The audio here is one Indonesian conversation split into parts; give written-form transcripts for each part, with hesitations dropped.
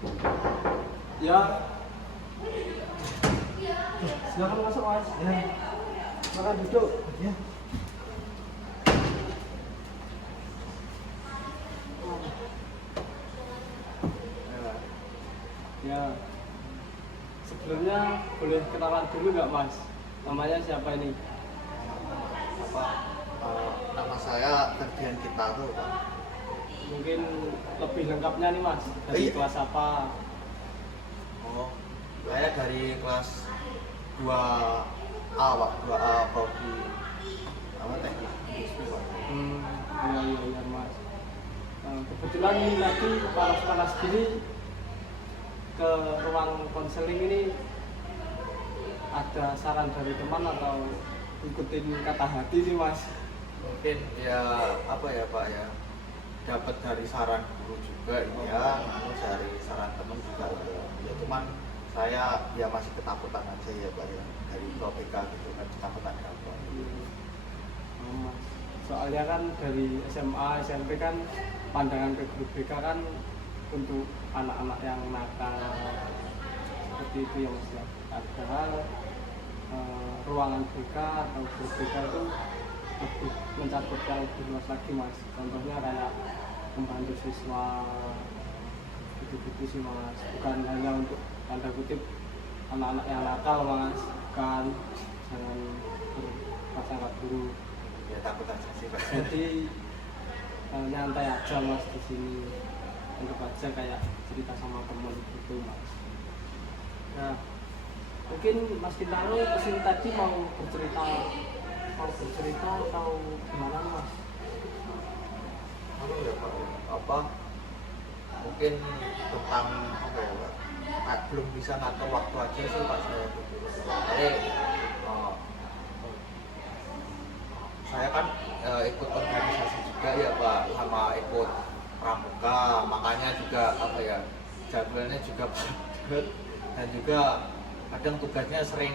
Ya, silakan masuk mas. Ya, silakan duduk. Ya. Ya, sebelumnya boleh kenalan dulu nggak mas? Namanya siapa ini? Apa nama saya Ferdian Kitaro, Pak. Mungkin lebih lengkapnya nih mas, dari Iya. kelas apa? Oh, saya dari kelas 2A, Pak. 2A Prodi apa teknik industri, Pak. Iya mas. Kebetulan ini tadi panas-panas gini ke ruang konseling ini ada saran dari teman atau ikutin kata hati nih mas? Mungkin ya apa ya, Pak ya, dapat dari saran guru juga ya, lalu dari saran teman juga ada. Ya cuman saya ya masih ketakutan aja ya, Pak ya, dari PK gitu kan, ketakutan apa. Mas. Soalnya kan dari SMA, SMP kan pandangan ke guru BK kan untuk anak-anak yang nakal seperti itu ya mas ya. Padahal ruangan BK atau guru BK itu lebih mencakup yang lebih luas lagi mas. Contohnya kayak membantu siswa gitu-gitu sih mas. Bukan hanya untuk tanda kutip anak-anak yang nakal mas. Bukan, jangan berprasangka buruk. Ya takut aja sih, Pak. Jadi nyantai aja mas di sini, anggap aja kayak cerita sama temen gitu mas. Nah mungkin mas Kintaro kesini tadi mau bercerita atau gimana mas? Apa ya, Pak? Apa mungkin tentang apa ya, Pak? Belum bisa ngatur waktu aja sih, Pak, saya gitu. Jadi saya kan ikut organisasi juga ya, Pak, sama ikut pramuka, makanya juga apa ya, jadwalnya juga padat dan juga kadang tugasnya sering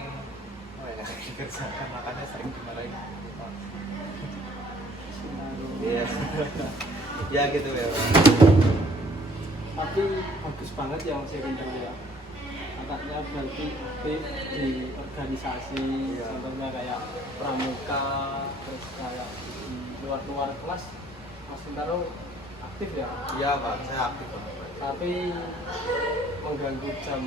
apa ya, dikerjakan, makanya sering dimarahin gitu, Pak. Iya. Ya gitu ya, Pak. Tapi bagus banget ya mas Kintaro ya. Anaknya berarti aktif di organisasi, Iya. contohnya kayak pramuka, terus kayak di luar kelas mas Kintaro aktif ya. Iya, Pak, saya aktif banget, Pak. Tapi mengganggu jam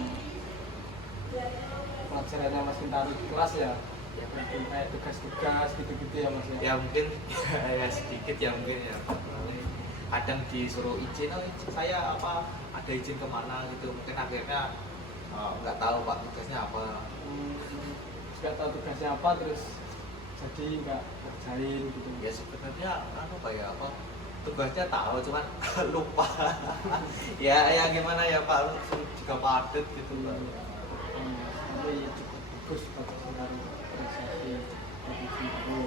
pelajarannya mas Kintaro di kelas ya. Ya mungkin kayak tugas-tugas gitu-gitu ya mas ya. Ya mungkin ya sedikit ya mungkin ya, kadang disuruh izin, oh izin saya apa, ada izin kemana gitu, mungkin akhirnya nggak tahu, Pak, tugasnya apa. Nggak tahu tugasnya apa terus jadi nggak kerjain gitu. Ya sebenarnya apa ya, apa tugasnya tahu cuman lupa. Ya gimana ya, Pak, juga padat gitu, Pak. Tapi ya cukup bagus pada saudara prestasi dari Kintaro.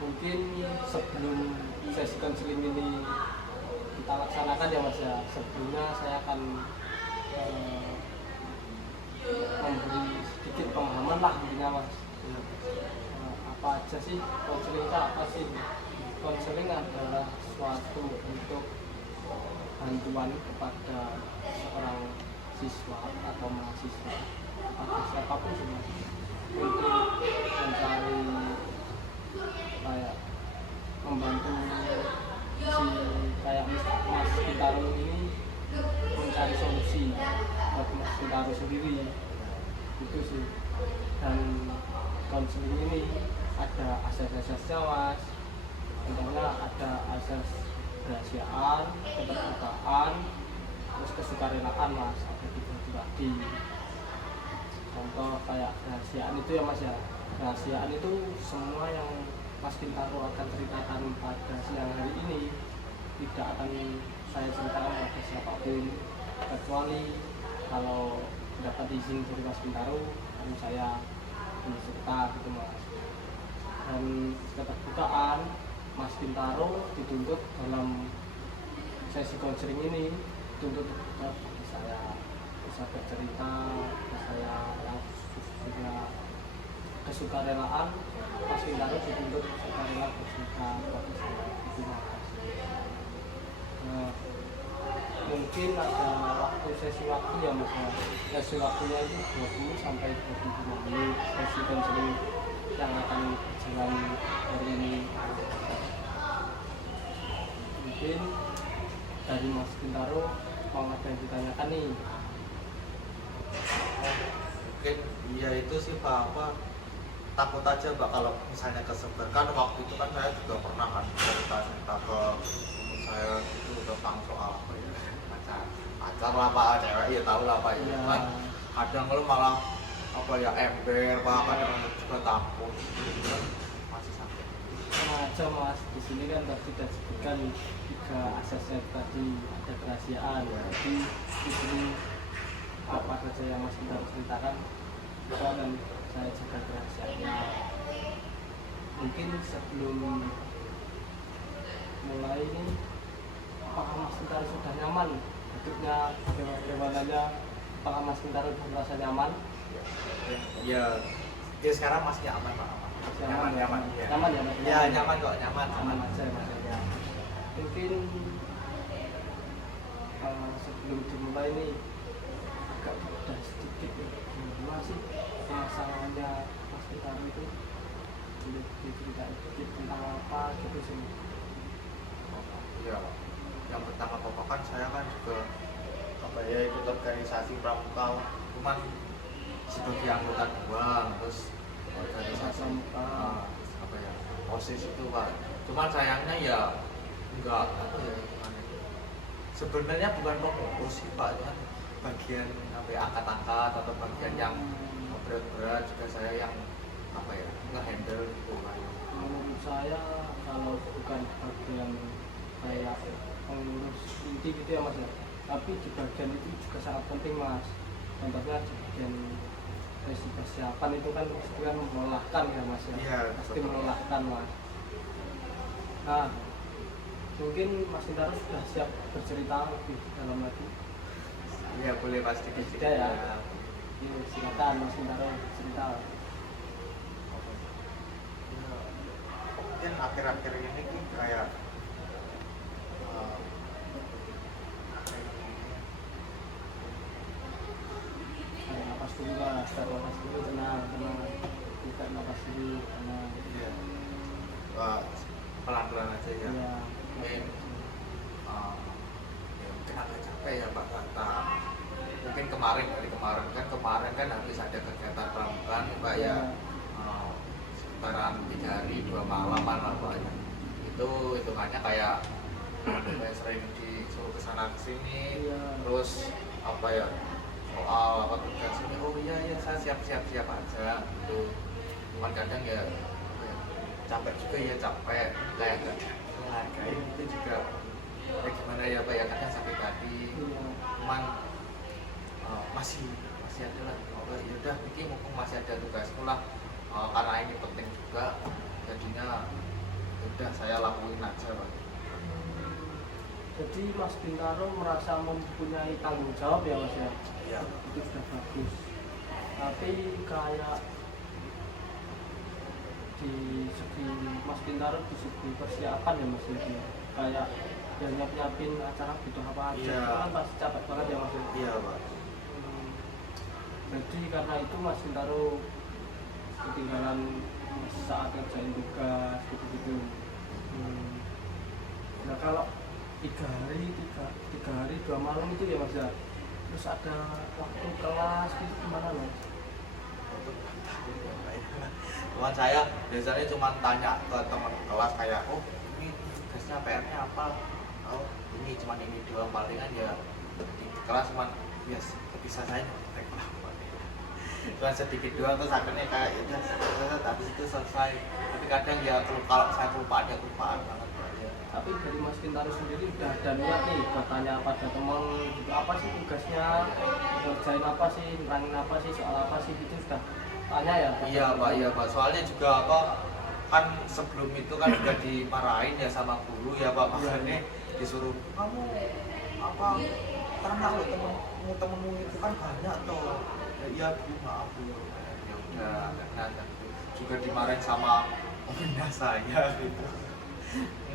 Mungkin sebelum sesi konseling ini kita laksanakan ya mas ya, sebelumnya saya akan memberi sedikit pemahaman lah intinya mas. Apa aja sih konseling itu, apa sih? Konseling adalah suatu bentuk bantuan kepada seorang siswa atau mahasiswa atau siapapun sih mas, untuk mencari kayak membantu si kayak mas Kintaro ini mencari solusi buat mas Kintaro sendiri itu sih. Dan konseling ini ada asas-asasnya mas, contohnya ada asas kerahasiaan, keterbukaan, terus kesukarelaan mas, ada tiga tadi. Contoh kayak kerahasiaan itu ya mas ya, kerahasiaan itu semua yang mas Kintaro akan ceritakan pada siang hari ini tidak akan saya ceritakan pada siapapun, kecuali kalau dapat izin dari mas Kintaro dan saya berserta gitu mas. Dan keterbukaan, mas Kintaro dituntut dalam sesi konseling ini dituntut untuk bagi saya bisa bercerita, saya yang sudah kesukarelaan, mas Kintaro dituntut sukarela bercerita bagi saya itu mas. Nah, mungkin mungkin ada sesi waktu ya mas ya. Sesi waktunya itu 20 sampai 25 menit sesi konseling yang akan berjalan hari ini. Mungkin dari Mas Bintaro mau ada yang ditanyakan nih. Mungkin ya itu sih Pak, apa takut aja Pak kalau misalnya kesebar. Kan waktu itu kan saya juga pernah kan cerita ke temen saya itu tentang soal apa ya, pacar lah Pak, cewek ya tahu lah Pak ya. Kan kadang lu malah apa ya ember Pak, kadang juga takut gitu kan, masih sakit. Sama aja mas, di sini kan tadi sudah disebutkan 3 asasnya tadi, ada kerahasiaan. Jadi di sini apa saja yang Mas Bintaro ceritakan itu akan saya jaga kerahasiaannya. Mungkin sebelum mulai ini, apakah Mas Bintaro sudah nyaman hidupnya, bagaimananya, apakah Mas Bintaro sudah merasa nyaman? Ya sekarang masih nyaman Pak. Nyaman ya. Nyaman ya Mas? Ya nyaman kok, nyaman aja Mas ya. Mungkin sebelum dimulai ini agak mudah sedikit nih, gimana sih pemasangannya Mas Bintaro itu, boleh diceritain sedikit tentang apa gitu sih? Ya, yang pertama pokok kan saya kan juga apa ya ikut organisasi pramuka, cuman sebagai anggota doang, terus organisasi apa ya OSIS itu Pak. Cuman sayangnya ya enggak apa ya gimana, sebenarnya bukan pengurus sih Pak, cuman bagian apa ya, angkat-angkat atau bagian yang berat-berat juga saya yang apa ya nge-handle gitu kan. Menurut saya kalau bukan bagian kayak pengurus inti gitu ya Mas ya, tapi di bagian itu juga sangat penting Mas. Contohnya di bagian sesi persiapan itu kan pasti kan melelahkan ya Mas ya. Iya, pasti betul. melelahkan Mas. Nah, mungkin Mas Bintaro sudah siap bercerita lebih dalam lagi. Iya boleh pasti Sudah ya. Yuk, silakan Mas Bintaro cerita. Mungkin akhir-akhir ini tuh kayak Tarik nafas dulu Mas, tarik nafas dulu, tenang. Buka nafas dulu, tenang. iya, pelan-pelan aja ya. Iya. Mungkin ya mungkin agak capek ya Pak, kata mungkin kemarin kan habis ada kegiatan pramuka nih Pak ya, sekitaran 3 hari 2 malaman lah Pak ya. Itu hitungannya kayak sering disuruh kesana kesini, terus apa ya soal apa tugas ini, oh iya saya siap aja gitu. Cuman kadang ya apa ya, capek juga ya, capek kayak gak menghargai itu juga ya gimana ya Pak ya, kadang sakit hati. Cuman masih ada lah, oh ya udah ini mumpung masih ada tugasku lah, karena ini penting juga, jadinya udah saya lakuin aja Pak. Jadi Mas Bintaro merasa mempunyai tanggung jawab ya Mas ya? Iya. Itu sudah bagus. Tapi kayak di segi Mas Bintaro di segi persiapan ya Mas ya, kayak ya nyiapin acara butuh apa aja, Iya. itu kan pasti capek banget ya Mas ya? Iya Pak. Jadi karena itu Mas Bintaro ketinggalan saat ngerjain tugas gitu-gitu. Nah kalau 3 hari 2 malam itu ya Mas ya, terus ada waktu kelas gitu gimana Mas? Cuman saya biasanya cuma tanya ke teman kelas kayak, oh ini tugasnya PR-nya apa, oh ini cuma ini doang, palingan ya di kelas cuman ya bisa saya nyontek lah cuma sedikit doang, terus akhirnya kayak ya habis itu selesai. Tapi kadang ya kalau saya kelupaan ya kelupaan banget ya. Tapi dari Mas Bintaro sendiri udah ada niat nih bertanya pada teman gitu, apa sih tugasnya, ngerjain apa sih, nerangin apa sih, soal apa sih gitu, sudah tanya ya? Iya Pak, soalnya juga apa kan sebelum itu kan juga dimarahin ya sama guru ya Pak, makanya disuruh kamu apa tenang loh, temenmu itu kan banyak toh. Ya Bu, maaf Bu. Ya udah, karena juga dimarahin sama pembina saya gitu.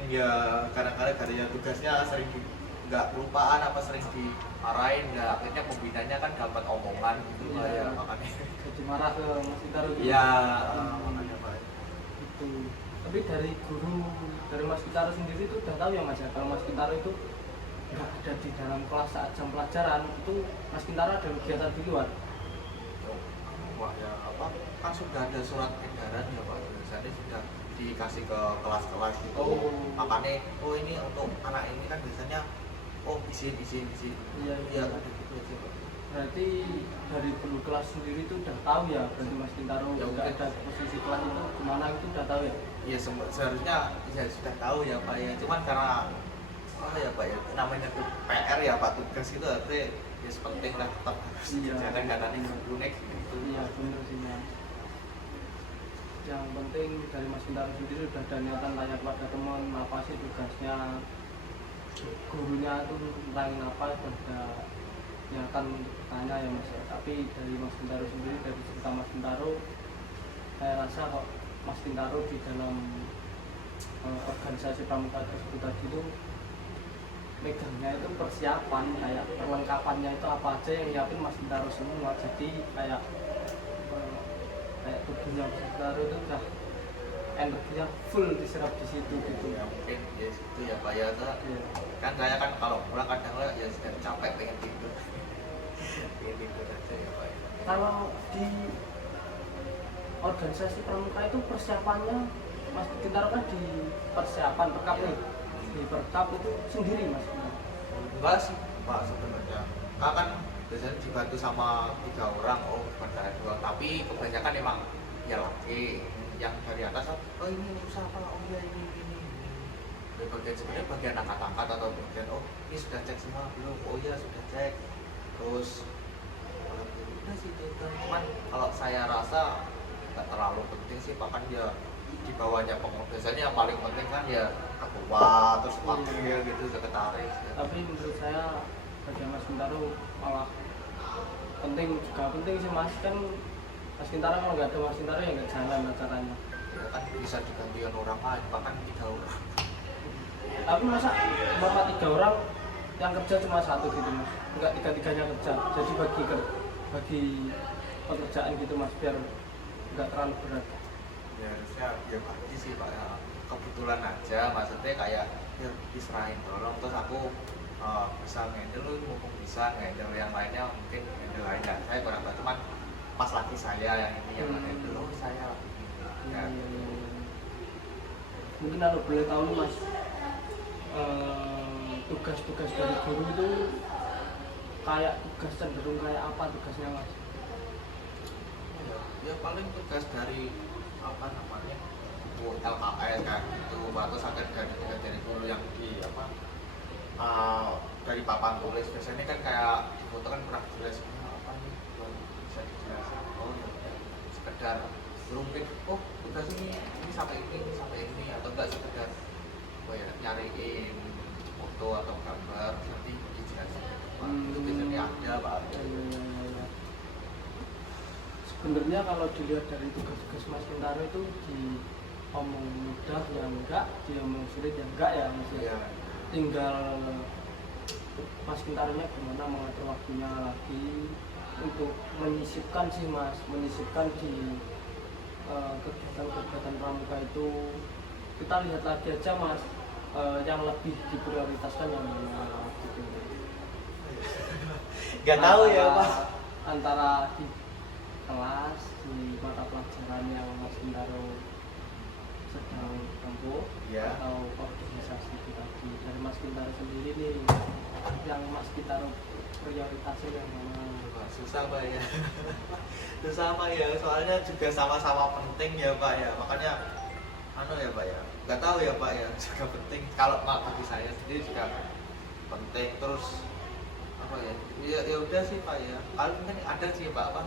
Ya kadang-kadang dari tugasnya sering nggak kelupaan apa sering dimarahin, nah akhirnya pembinanya kan dapat omongan gitu Pak ya, makanya jadi marah ke Mas Gintaro gitu. iya makanya Pak. Itu. Tapi dari guru, dari Mas Gintaro sendiri itu udah tahu ya Mas ya, kalau Mas Gintaro itu nggak ada di dalam kelas saat jam pelajaran, itu Mas Gintaro ada kegiatan di luar. Wah ya apa, kan sudah ada surat edaran ya Pak, biasanya sudah dikasih ke kelas-kelas gitu. Oh. Makanya ini untuk anak ini kan biasanya izin. Iya. Iya ada gitu aja Pak. Berarti dari guru kelas sendiri itu udah tahu ya, berarti Mas Gintaro Ya, nggak ada posisi kelas itu gimana itu udah tahu ya. Iya seharusnya ya sudah tahu ya Pak ya, cuman karena apa ya Pak ya, namanya tuh PR ya Pak, tugas itu artinya ya penting lah, tetap harus dikerjakan karena ini unik gitu. Iya benar sih Mas. Yang penting dari Mas Gintaro sendiri udah ada niatan tanya kepada teman apa sih tugasnya, gurunya tuh tentangin apa, ada niatan tanya ya Mas. Tapi dari Mas Gintaro sendiri, dari cerita Mas Gintaro, saya rasa kok Mas Gintaro di dalam organisasi pramuka tersebut tadi itu megangnya itu persiapan, kayak perlengkapannya itu apa aja yang nyiapin Mas Gintaro semua. Jadi kayak tubuhnya Mas Gintaro itu udah energinya full diserap di situ gitu. Ya mungkin ya itu ya Pak ya, Iya. kan saya kan kalau pulang kadang ya sudah capek pengen tidur aja ya Pak ya. Kalau di organisasi pramuka itu persiapannya Mas Gintaro kan di persiapan perkap nih, di perkap itu sendiri Mas. Enggak sih Pak sebenarnya, kan biasanya dibantu sama 3 orang, bukan saya 2, tapi kebanyakan emang ya laki yang dari atas, ini susah apa, iya ini ya, bagian sebenarnya bagian angkat-angkat atau bagian ini sudah cek semua belum, iya sudah cek, terus udah sih itu. Cuman kalau saya rasa nggak terlalu penting sih Pak, kan ya di bawahnya pengurus, biasanya yang paling penting kan ya ketua, terus wakil gitu, sekretaris ya. Tapi menurut saya bagian Mas Gintaro malah penting, juga penting sih Mas. Kan Mas Gintaro kalau nggak ada Mas Gintaro ya nggak jalan acaranya. Ya kan bisa digantikan orang lain, bahkan 3 orang. Tapi masa bapak 3 orang yang kerja cuma 1 gitu Mas, nggak 3-3-nya kerja, jadi bagi pekerjaan gitu Mas, biar nggak terlalu berat. Ya harusnya ya bagi sih Pak ya. Kebetulan aja maksudnya kayak ya diserahin tolong, terus aku bisa ngendel, mumpung bisa ngendel, yang lainnya mungkin ngendel lainnya saya kurang tahu, cuman pas laki saya yang ini yang ngendel, saya lagi ya. Mungkin kalau boleh tahu nih Mas, tugas-tugas dari guru itu kayak tugas cenderung kayak apa tugasnya Mas? Ya paling tugas dari apa namanya LKS kan itu, atau sampai dari guru yang di apa dari papan tulis, biasanya kan kayak difoto kan kurang jelas apa nih, belum bisa dijelasin. Ya sekedar mungkin tugas ini sampai ini atau enggak, sekedar nyariin foto atau gambar nanti dijelasin. Itu biasanya ada Pak. Sebenarnya kalau dilihat dari tugas-tugas Mas Gintaro itu diomong mudah ya enggak, diomong sulit ya enggak ya Mas. Ya. Tinggal Mas Gintaronya gimana mengatur waktunya lagi untuk menyisipkan sih Mas, menyisipkan di kegiatan-kegiatan pramuka itu. Kita lihat lagi aja Mas, yang lebih diprioritaskan yang mana gitu. Nggak tahu ya Pak. Antara di kelas, di mata pelajaran yang Mas Gintaro sedang tempuh, Ya. atau organisasi itu tadi. Dari Mas Gintaro sendiri nih, yang Mas Gintaro prioritasnya yang mana? Susah Pak ya. Susah Pak ya, soalnya juga sama-sama penting ya Pak ya, makanya ya Pak ya, nggak tahu ya Pak ya, juga penting. Kalau bagi saya sendiri juga penting, terus apa ya udah sih Pak ya, kalau mungkin ada sih Pak apa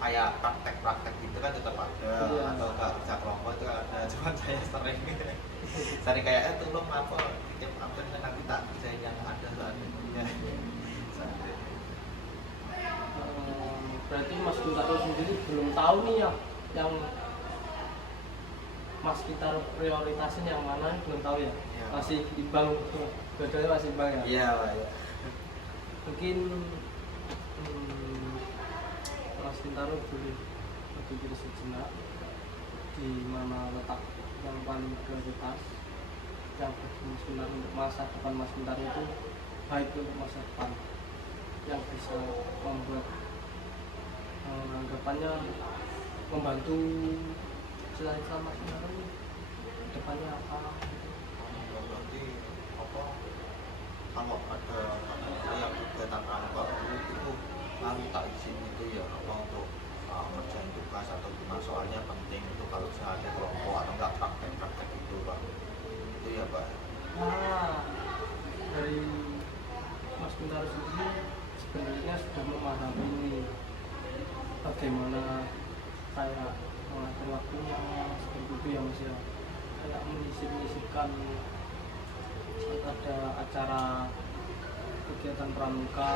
kayak praktek-praktek gitu kan tetap ada, Iya. atau nggak kerja kelompok itu kan ada, cuman saya sering kayak tolong apa bikin apa kan nanti tak kerjain yang ada saat ini ya. Berarti Mas Gintaro sendiri belum tahu nih ya yang Mas kita prioritasin yang mana belum tahu ya. Iya. Masih imbang, dua-duanya masih imbang ya. Iya Pak ya. Mungkin Mas Bintaro boleh berpikir sejenak di mana letak yang paling prioritas yang bagi Mas Bintaro untuk masa depan Mas Bintaro itu baik untuk masa depan yang bisa membuat anggapannya membantu cita-cita Mas Bintaro depannya apa. Berarti apa kalau ada yang kegiatan kantor itu harus tak izin itu ya apa untuk ngerjain tugas atau gimana, soalnya penting itu kalau misalnya ada kelompok atau enggak praktek-praktek itu Pak, itu ya Pak. Nah, dari Mas Bintaro sendiri sebenarnya sudah memahami ini bagaimana kayak mengatur waktunya seperti itu ya Mas ya, kayak menyisipkan ada acara kegiatan pramuka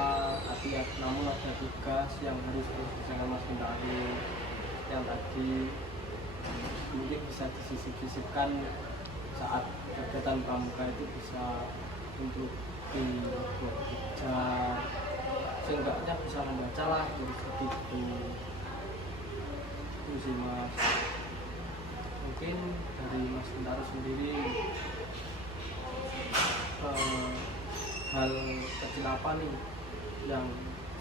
namun ada tugas yang harus dikerjakan Mas Bintaro yang tadi mungkin bisa disisip-sisipkan saat kegiatan pramuka itu bisa untuk bekerja seenggaknya bisa membaca lah dari segitu itu sih Mas. Mungkin dari Mas Bintaro sendiri hal kecil apa nih yang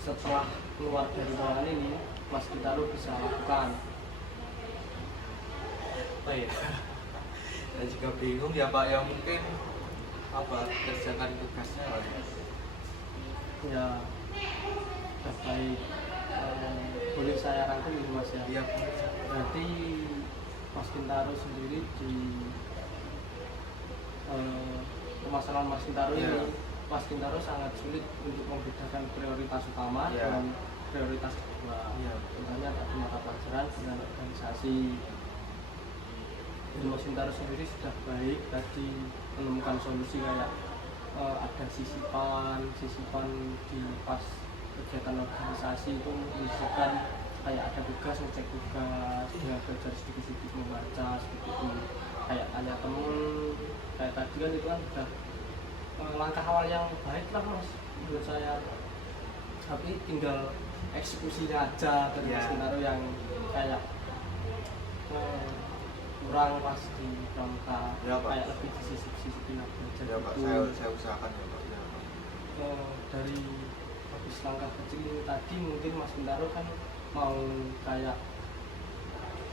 setelah keluar dari ruangan ini Mas Bintaro bisa lakukan? Oh iya. Saya juga bingung ya Pak, ya mungkin apa kerjakan tugasnya Pak. Ya baik, boleh saya rangkum ini Mas ya. Iya. Berarti Mas Bintaro sendiri di permasalahan Mas Bintaro Iya. ini, Mas Bintaro sangat sulit untuk membedakan prioritas utama Iya. dan prioritas kedua. Iya. Contohnya tadi mata pelajaran dengan organisasi. Jadi Mas Bintaro sendiri sudah baik tadi menemukan solusi kayak ada sisipan di pas kegiatan organisasi itu misalkan kayak ada tugas ngecek tugas dengan belajar sedikit-sedikit membaca seperti itu, kayak tanya temen kayak tadi kan itu kan udah langkah awal yang baik lah Mas menurut saya, tapi tinggal eksekusinya aja dari Mas Bintaro yang kayak kurang pas di pramuka Ya, Pak. kayak lebih disisip-sisipin belajar Ya Pak, itu. saya usahakan ya Pak. Ya, Pak. Dari habis langkah kecil ini tadi mungkin Mas Bintaro kan mau kayak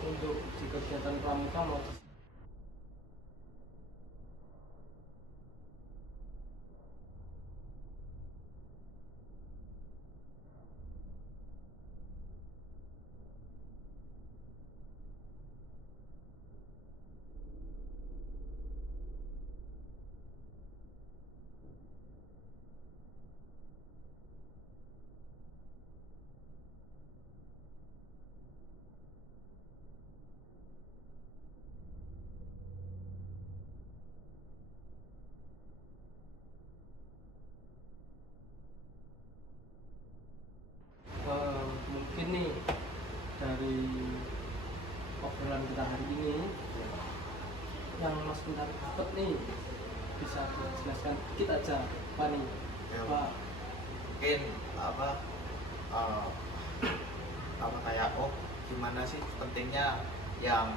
untuk di kegiatan pramuka mau mungkin nih dari obrolan kita hari ini yang Mas Bintaro dapat nih bisa dijelaskan dikit aja Pak nih Ya, Pak. mungkin apa kayak gimana sih pentingnya yang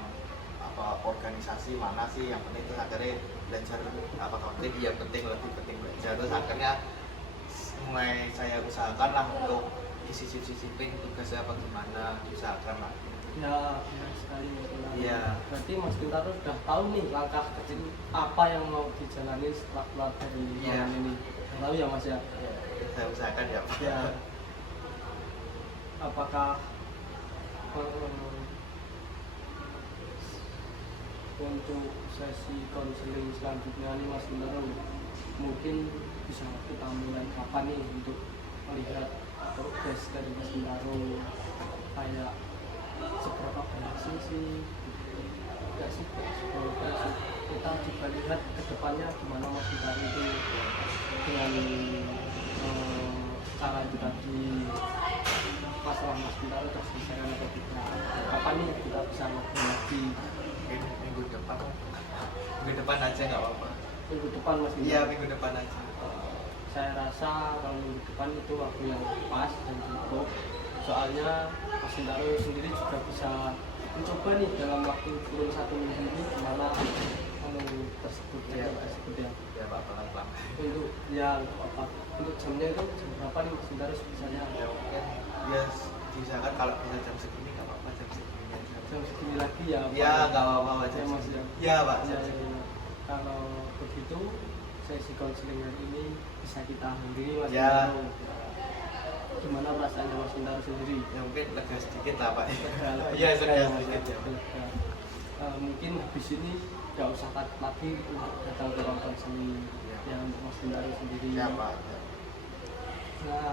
apa organisasi mana sih yang penting, terus akhirnya belajar apa penting, ya penting, lebih penting belajar, terus akhirnya mulai saya usahakan lah untuk disisip-sisipin tugasnya apa gimana, usahakan lah. Ya, benar sekali Mas Bintaro. Iya. Berarti Mas Bintaro sudah tahu nih langkah kecil apa yang mau dijalani setelah keluar dari ruangan ini. Sudah tahu ya Mas ya? Saya usahakan ya Pak. Ya. Apakah untuk sesi konseling selanjutnya nih Mas Bintaro mungkin bisa kita mulai kapan nih untuk melihat progres dari Mas Bintaro, kayak seberapa berhasil sih enggak sih seberapa berhasil kita coba lihat ke depannya gimana Mas Bintaro itu dengan cara itu tadi, masalah Mas Bintaro terselesaikan atau tidak, kapan nih kita bisa ngobrol lagi. mungkin minggu depan aja nggak apa-apa. Minggu depan Mas Bintaro. Iya, minggu depan aja. Saya rasa kalau minggu depan itu waktu yang pas dan cukup. Soalnya Mas Bintaro sendiri juga bisa mencoba nih dalam waktu kurun 1 minggu ini gimana tersebut Iya, tersebut ya. Ya Pak, pelan-pelan. Untuk ya nggak apa-apa. Untuk jamnya itu jam berapa nih Mas Bintaro bisanya? Ya mungkin ya diusahakan kalau bisa jam segini nggak apa-apa, jam segini aja. Jam segini lagi ya. Pak? Ya nggak apa-apa Pak, Ya, jam Mas, segini. ya. Ya Pak, Ya, jam ya, segini. ya. Kalau begitu sesi konseling hari ini bisa kita akhiri Mas Ya. Bintaro. Gimana perasaannya Mas Bintaro sendiri? Ya mungkin lega sedikit lah Pak. Lega Iya, lega Mas, sedikit ya. lega. Mungkin habis ini nggak usah takut lagi untuk datang ke ruang konseling Ya. yang untuk Mas Bintaro sendiri. Ya Pak. Ya.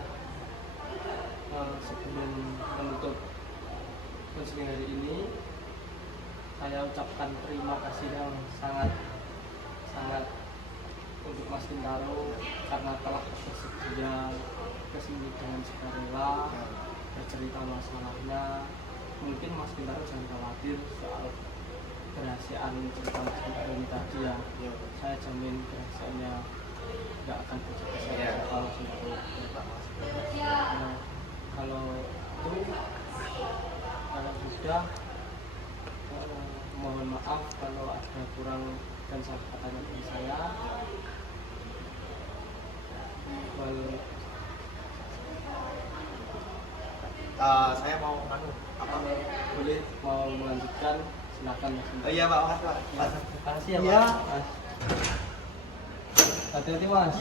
Nah, sebelum menutup konseling hari ini, saya ucapkan terima kasih yang sangat untuk Mas Bintaro karena telah bersedia kesini dengan sukarela bercerita masalahnya. Mungkin Mas Bintaro jangan khawatir soal kerahasiaan cerita Mas Bintaro ini tadi ya. Ya. Saya jamin kerahasiaannya nggak akan terjadi Ya. siapa Mas Bintaro. Nah, kalau itu sudah mohon maaf kalau ada kurang dan salah katanya dari saya. Saya mau apa? Boleh mau melanjutkan silakan Mas. Oh iya Pak, makasih Pak. Terima kasih ya Iya. Mas. Hati-hati Mas.